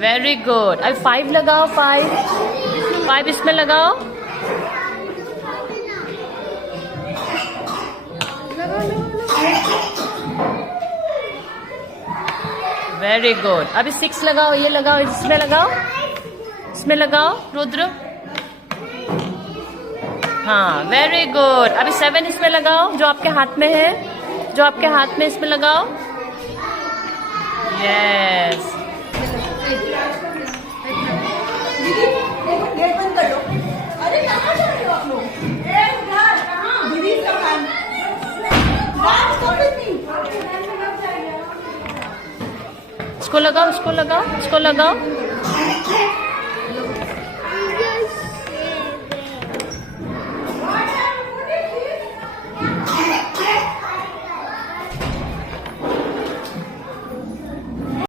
Very good. अब 5 लगाओ. 5 इसमें लगाओ. Very good. अभी 6 लगाओ. ये लगाओ. इसमें लगाओ. इसमें लगाओ रुद्र. हाँ, वेरी गुड. अभी 7 इसमें लगाओ, जो आपके हाथ में है. जो आपके हाथ में, इसमें लगाओ. यस. गेट बंद कर लो. अरे कहाँ जा रहे हो आप लोग? कहाँ? दीदी का काम. डांस कर रही थी. इसको लगाओ. इसको लगाओ. इसको लगाओ.